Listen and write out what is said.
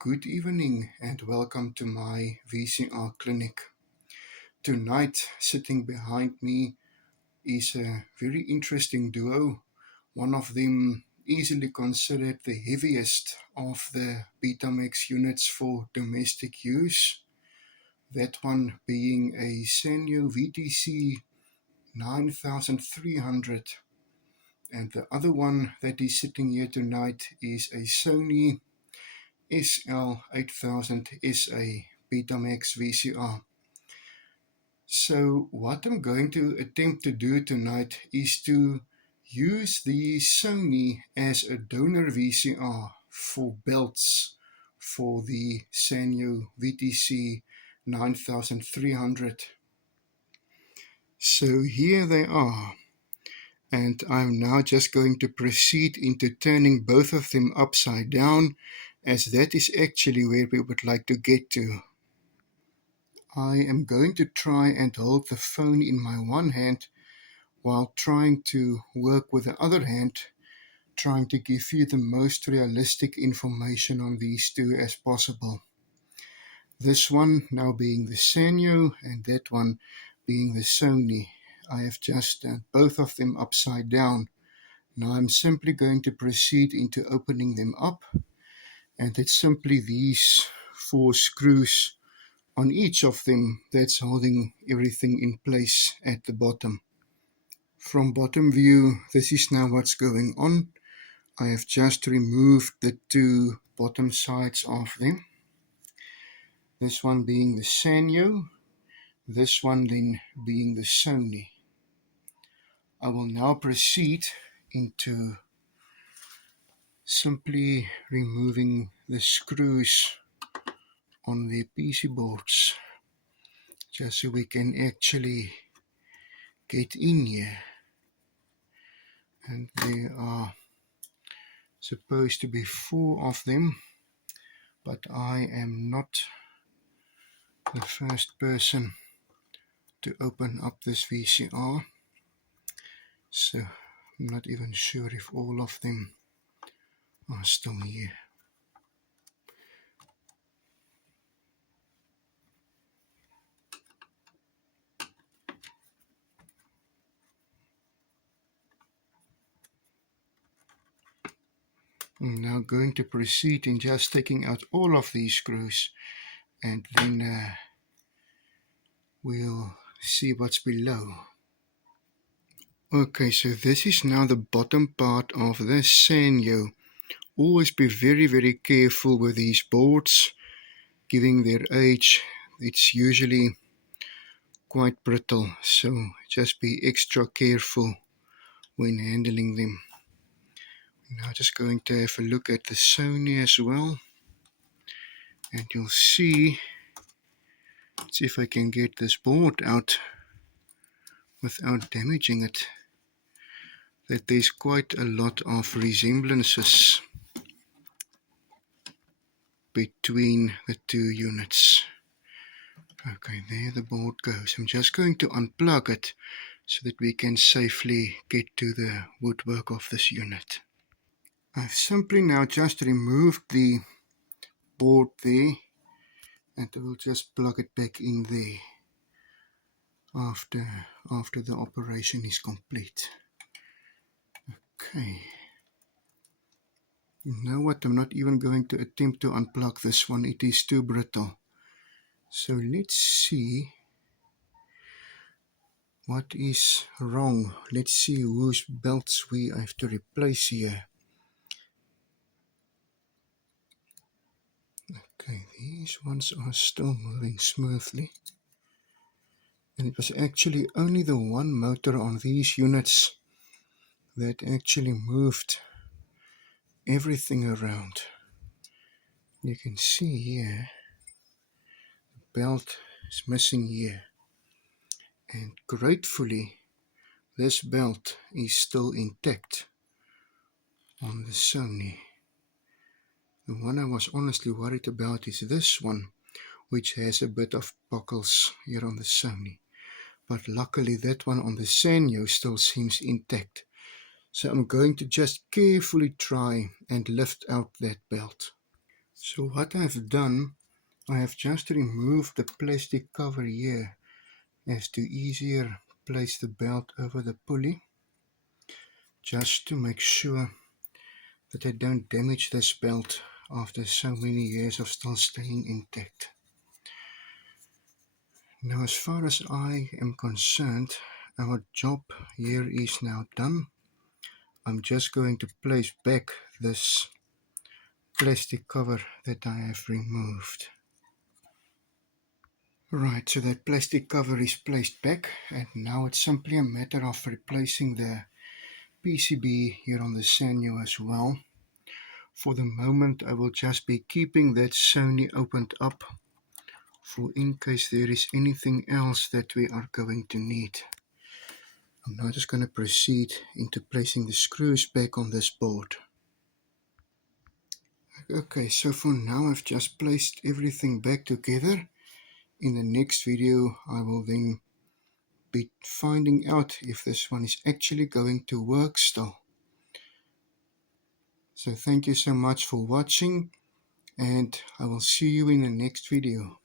Good evening and welcome to my VCR clinic. Tonight, sitting behind me is a very interesting duo. One of them easily considered the heaviest of the Betamax units for domestic use. That one being a Sanyo VTC 9300. And the other one that is sitting here tonight is a Sony SL8000SA Betamax VCR. So what I'm going to attempt to do tonight is to use the Sony as a donor VCR for belts for the Sanyo VTC 9300. So here they are, and I'm now just going to proceed into turning both of them upside down, as that is actually where we would like to get to. I am going to try and hold the phone in my one hand while trying to work with the other hand, trying to give you the most realistic information on these two as possible. This one now being the Sanyo and that one being the Sony. I have just turned both of them upside down. Now I'm simply going to proceed into opening them up, and it's simply these 4 screws on each of them that's holding everything in place at the bottom. From bottom view, this is now what's going on. I have just removed the 2 bottom sides of them. This one being the Sanyo, this one then being the Sony. I will now proceed into simply removing the screws on the PC boards, just so we can actually get in here. And there are supposed to be 4 of them, but I am not the first person to open up this VCR, so I'm not even sure if all of them are still here. I'm now going to proceed in just taking out all of these screws, and then we'll see what's below. Okay, so this is now the bottom part of the Sanyo. Always be very, very careful with these boards. Given their age, it's usually quite brittle, so just be extra careful when handling them. Now just going to have a look at the Sony as well, and you'll see, let's see if I can get this board out without damaging it, that there's quite a lot of resemblances between the 2 units. Okay, there the board goes. I'm just going to unplug it so that we can safely get to the woodwork of this unit. I've simply now just removed the board there, and I will just plug it back in there after the operation is complete. Okay. You know what? I'm not even going to attempt to unplug this one. It is too brittle. So let's see what is wrong. Let's see whose belts we have to replace here. Okay, these ones are still moving smoothly. And it was actually only the one motor on these units that actually moved everything around. You can see here, the belt is missing here. And gratefully, this belt is still intact on the Sony. The one I was honestly worried about is this one, which has a bit of buckles here on the Sony. But luckily that one on the Sanyo still seems intact. So I'm going to just carefully try and lift out that belt. So what I've done, I have just removed the plastic cover here as to easier place the belt over the pulley, just to make sure that I don't damage this belt after so many years of still staying intact. Now, as far as I am concerned, our job here is now done. I'm just going to place back this plastic cover that I have removed. Right, so that plastic cover is placed back, and now it's simply a matter of replacing the PCB here on the Sanyo as well. For the moment, I will just be keeping that Sony opened up for in case there is anything else that we are going to need. I'm now just going to proceed into placing the screws back on this board. Okay, so for now I've just placed everything back together. In the next video I will then be finding out if this one is actually going to work still. So thank you so much for watching, and I will see you in the next video.